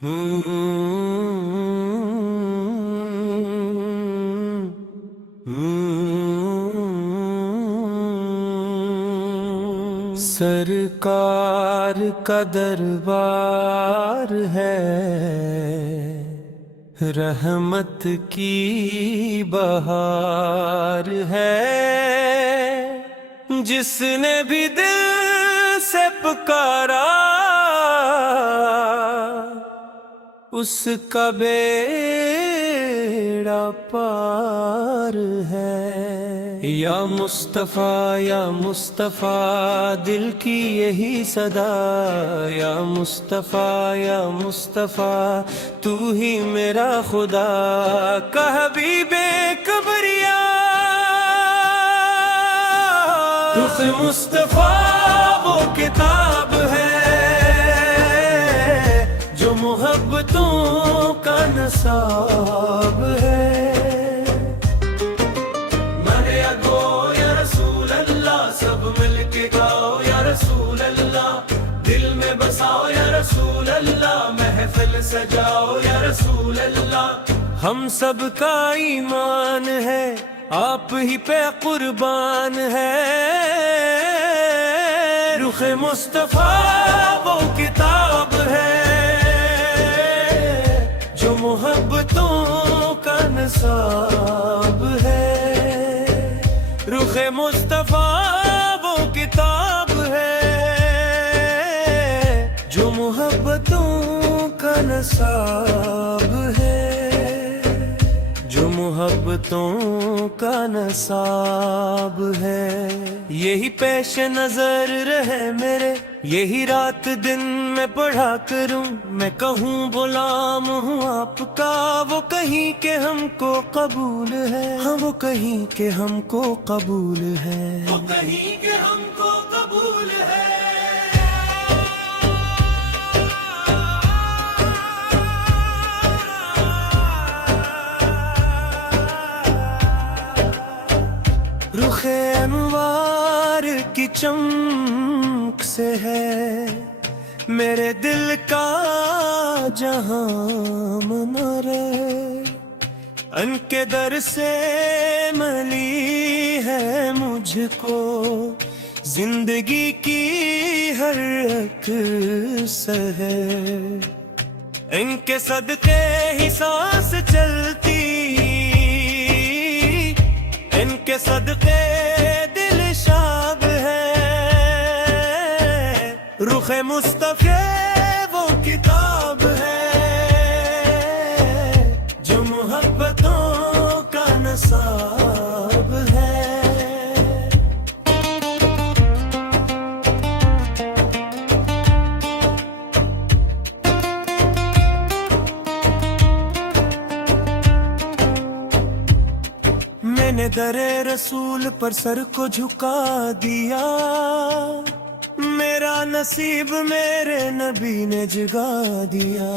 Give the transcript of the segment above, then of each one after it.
سرکار کا دربار ہے، رحمت کی بہار ہے، جس نے بھی دل سے پکارا اس کا بیڑا پار ہے۔ یا مصطفیٰ یا مصطفیٰ دل کی یہی صدا، یا مصطفیٰ یا مصطفیٰ تو ہی میرا خدا کا حبیب کبریا۔ رخ مصطفیٰ وہ کتاب ہے جو محبتوں کا نصاب ہے۔ مریا گو یا رسول اللہ، سب مل کے گاؤ یا رسول اللہ، دل میں بساؤ یا رسول اللہ، محفل سجاؤ یا رسول اللہ۔ ہم سب کا ایمان ہے آپ ہی پہ قربان ہے۔ رخ مصطفیٰ وہ کتاب ہے جو محبتوں کا نصاب ہے۔ رخ مصطفیٰ وہ کتاب ہے جو محبتوں کا نصاب ہے، جو محبتوں کا نصاب ہے۔ یہی پیش نظر رہے میرے، یہی رات دن میں پڑھا کروں، میں کہوں غلام ہوں آپ کا، وہ کہیں کہ ہم کو قبول ہے، ہاں وہ کہیں کہ ہم کو قبول ہے، وہ کہیں کہ ہم کو قبول ہے۔ رخ انوار کی چمک سے ہے میرے دل کا جہاں منور، ان کے در سے ملی ہے مجھ کو زندگی کی ہر ایک سحر، ان کے صدقے ہی سانس چلتی، ان کے صدقے دل شاد ہے۔ رخ مصطفیٰ وہ کتاب ہے جو محبتوں کا نصاب ہے۔ میں نے در رسول پر سر کو جھکا دیا، میرا نصیب میرے نبی نے جگا دیا۔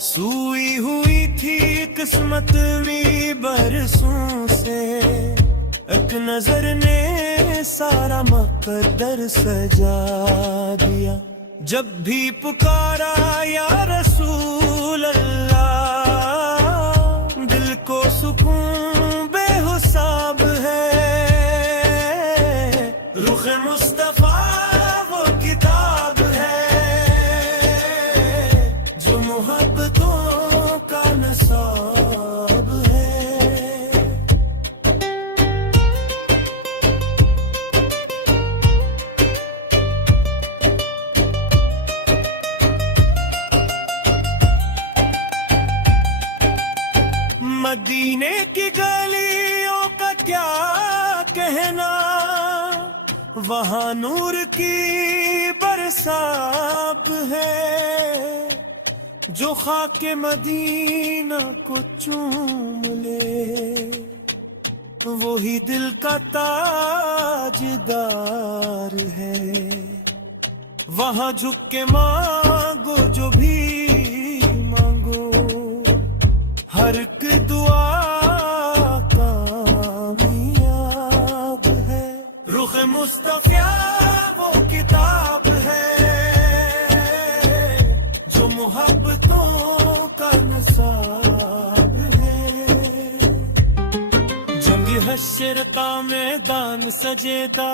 سوئی ہوئی تھی قسمت بھی برسوں سے، ایک نظر نے سارا مقدر سجا دیا۔ جب بھی پکارا یا رسول اللہ، دل کو سکون بے حساب ہے۔ رخ مصطفیٰ وہ کتاب ہے جو محبتوں کا نصاب ہے۔ مدینے کی گلیوں کا کیا کہنا، وہاں نور کی برسات ہے، جو خاک مدینہ کو چوم لے وہی دل کا تاجدار ہے۔ وہاں جھک کے مانگو جو بھی مانگو، ہر ایک دعا کامیاب ہے۔ رخ مصطفیٰ وہ کتاب ہے جو محبتوں کا نصاب ہے جنگ حشر کا میدان سجیدہ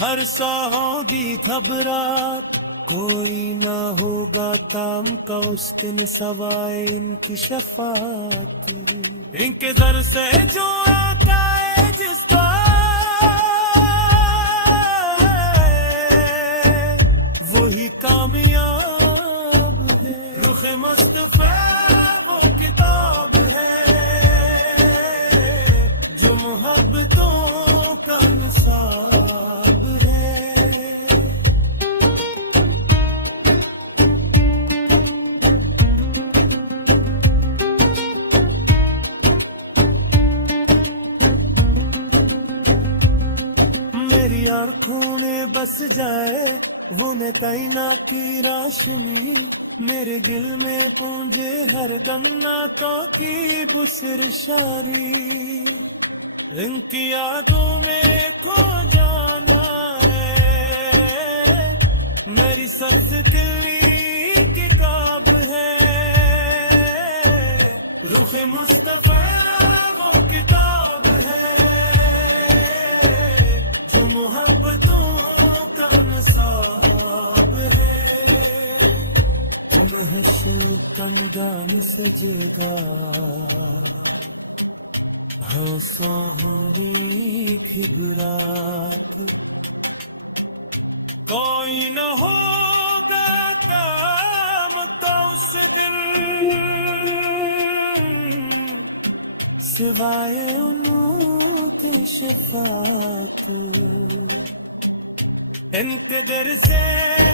ہر سا ہوگی گھبراہٹ کوئی نہ ہوگا کام کا اس دن سوائے ان کی شفاعت ان کے در سے جو آتا ہے جس کا وہی کامیاب ہے رخ مصطفیٰ وہ کتاب ہے جو محبتوں کا نصاب ہے میری آنکھوں نے بس جائے وہ نتینا کی راشمی میرے دل میں پونجے ہر دم نعتوں کی بسر شاری ان کی یادوں میں کھو جانا ہے میری سب سے دلی کتاب ہے رخ مصطفیٰ وہ کتاب ہے جو محبتوں کا نصاب ہے حشر کنگان سجے گا ہنسوں ہوگی گھبراہٹ کوئی نہ ہوگا کام کا اس دن سوائے انہوں کی شفاعت ان کے در سے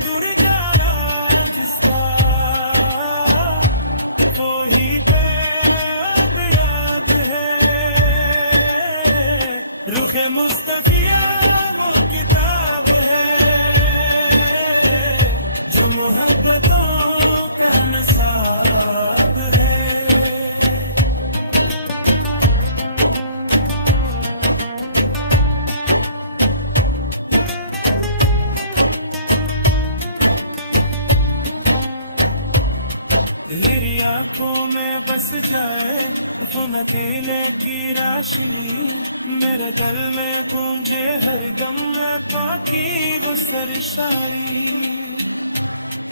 دور جانا جس کا وہی پیاب ہے رخ مصطفیٰ وہ کتاب ہے جو محبتوں کا نصاب ہے میری آنکھوں میں بس جائے وہ نتیلے کی راشنی میرے دل میں گونجے ہر گم پاکی وہ سرشاری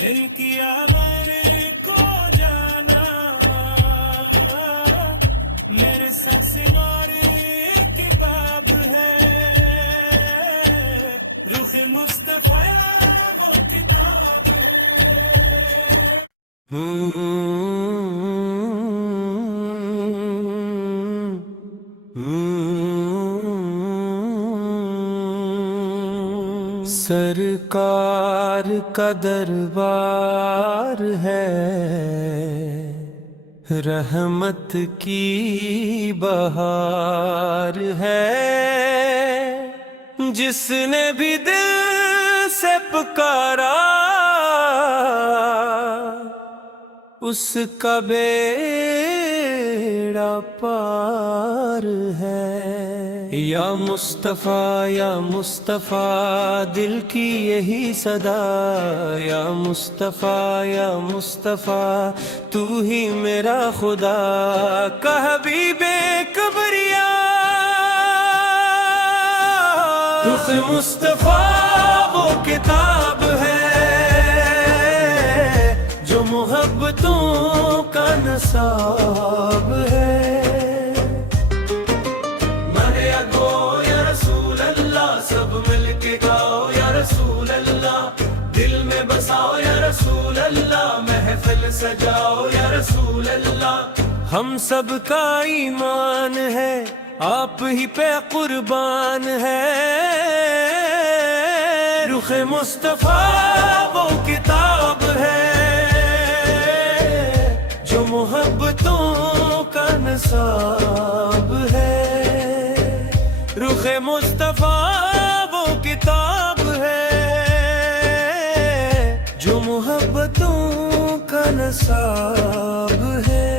دل کی آور کو جانا میرے سب سے مارے کتاب ہے رخ مصطفیٰ وہ کتاب ہے سرکار کا دربار ہے رحمت کی بہار ہے جس نے بھی دل سے پکارا اس کا بیڑا پار ہے یا مصطفیٰ یا مصطفیٰ دل کی یہی صدا یا مصطفیٰ یا مصطفیٰ تو ہی میرا خدا کا حبیب کبریا رخ مصطفیٰ وہ کتاب ہے جو محبتوں کا نصاب ہے مرے گو یا رسول اللہ سب مل کے گاؤ یا رسول اللہ دل میں بساؤ یا رسول اللہ محفل سجاؤ یا رسول اللہ ہم سب کا ایمان ہے آپ ہی پہ قربان ہے رخ مصطفیٰ وہ کتاب ہے جو محبتوں کا نصاب ہے رخ مصطفیٰ وہ کتاب ہے جو محبتوں کا نصاب ہے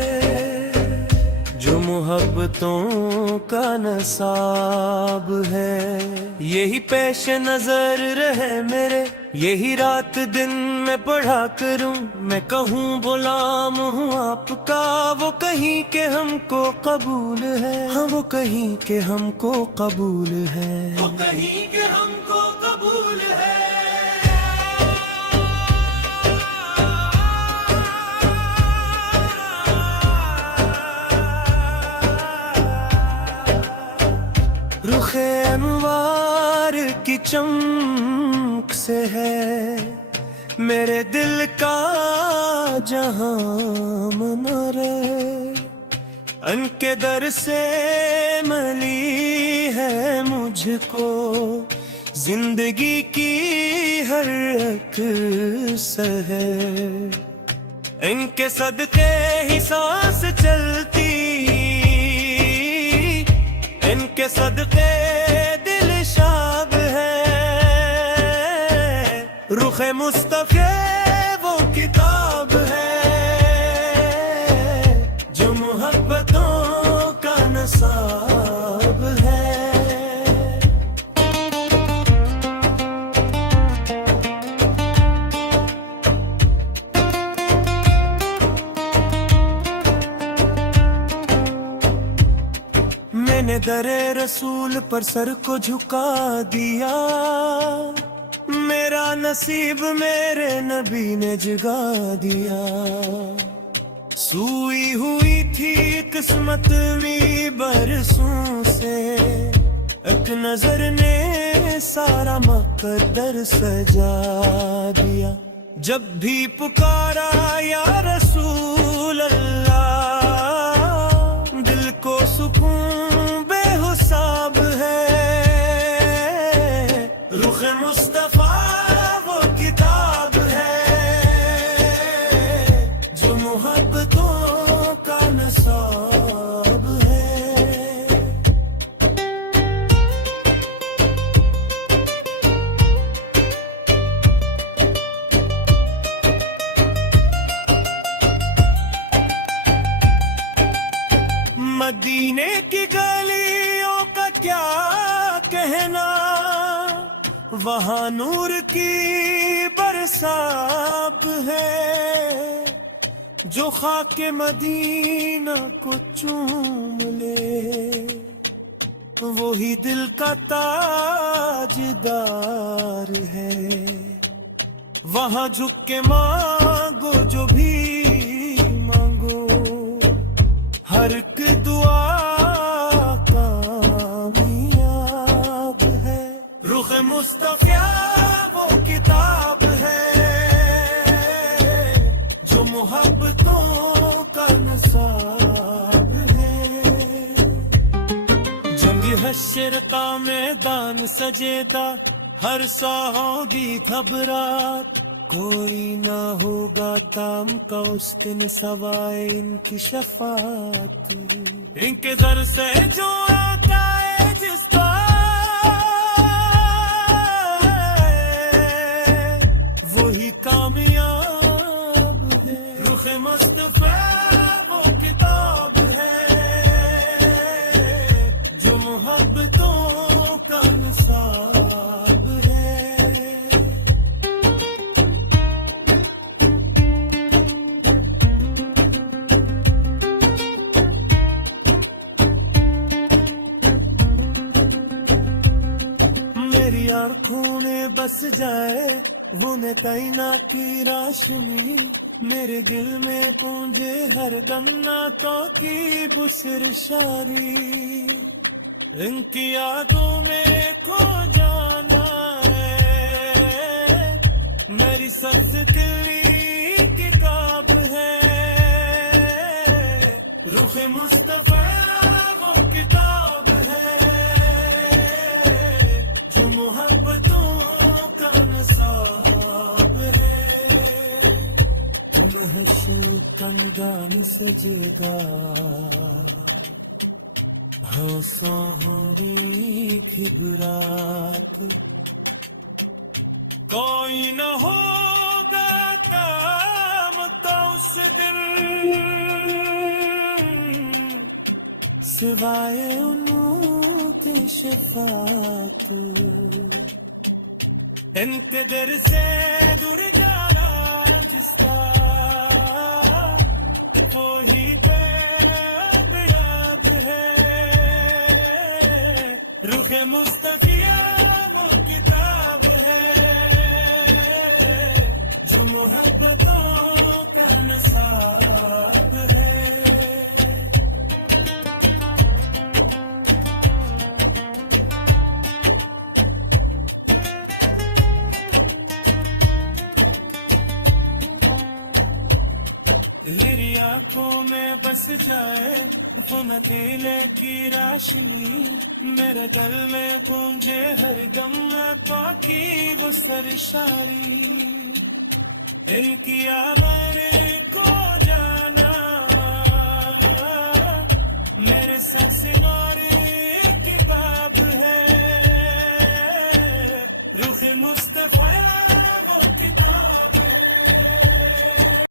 جو محبتوں کا نصاب ہے. یہی پیش نظر رہے میرے, یہی رات دن میں پڑھا کروں. میں کہوں غلام ہوں آپ کا, وہ کہیں کہ ہم کو قبول ہے. ہاں وہ کہیں کہ ہم کو قبول ہے. وہ کہیں کہ ہم کو قبول ہے. رخ انوار کی چمک سے ہے میرے دل کا جہاں منور. ان کے در سے ملی ہے مجھ کو زندگی کی ہر ایک سحر. ان کے صدقے ہی سانس چلتی, ان کے صدقے دل شاد ہے. رخ مصطفیٰ وہ کتاب ہے جو محبتوں کا نصاب ہے. میں نے در رسول پر سر کو جھکا دیا, میرا نصیب میرے نبی نے جگا دیا. سوئی ہوئی تھی قسمت بھی برسوں سے, ایک نظر نے سارا مقدر سجا دیا. جب بھی پکارا یا رسول اللہ, دل کو سکون بے حساب ہے. رخ مصطفیٰ وہ کتاب ہے جو محبتوں کا نصاب ہے. مدینے کی گلیوں کا کیا کہنا, وہاں نور کی برساب ہے. جو خاک مدینہ کو چوم لے وہی دل کا تاجدار ہے. وہاں جھک کے مانگو جو بھی مانگو, ہر ایک دعا کامیاب ہے. رخ مصطفیٰ وہ کتاب ہے جو محبتوں کا نصاب ہے. جنگ حشر کا میدان سجیدہ, ہر سا ہوگی گھبراہٹ. کوئی نہ ہوگا تام کا اس دن سوائے ان کی شفاعت. ان کے در سے جو آتا ہے جس وہی کامیاب ہے. رخ مصطفیٰ وہ کتاب ہے جو محبتوں کا نصاب ہے. میری آنکھوں میں بس جائے وہ نتینا کی راشمی, میرے دل میں پونجے ہر دم نعتوں کی بسر شاری. ان کی یادوں میں کھو جانا ہے, میری سب سے دلی کتاب ہے. رخ مصطفیٰ وہ کتاب ہے جو محبتوں کا نصاب ہے. محشر کنگان سجدہ ہو سوہری گھبراہٹ. کوئی نہ ہوگا کام تو اس دن سوائے انو کی شفاعت ان کے در سے دور جانا جس کا وہی پیاب ہے روح مصطفیٰ وہ کتاب ہے جو محبتوں کا نصاب ہے میری آنکھوں میں بس جائے وہ نتیلے کی راشی میرے دل میں گونجے ہر دم پاکی وہ سرشاری دل کیا میرے کو جانا میرے سانس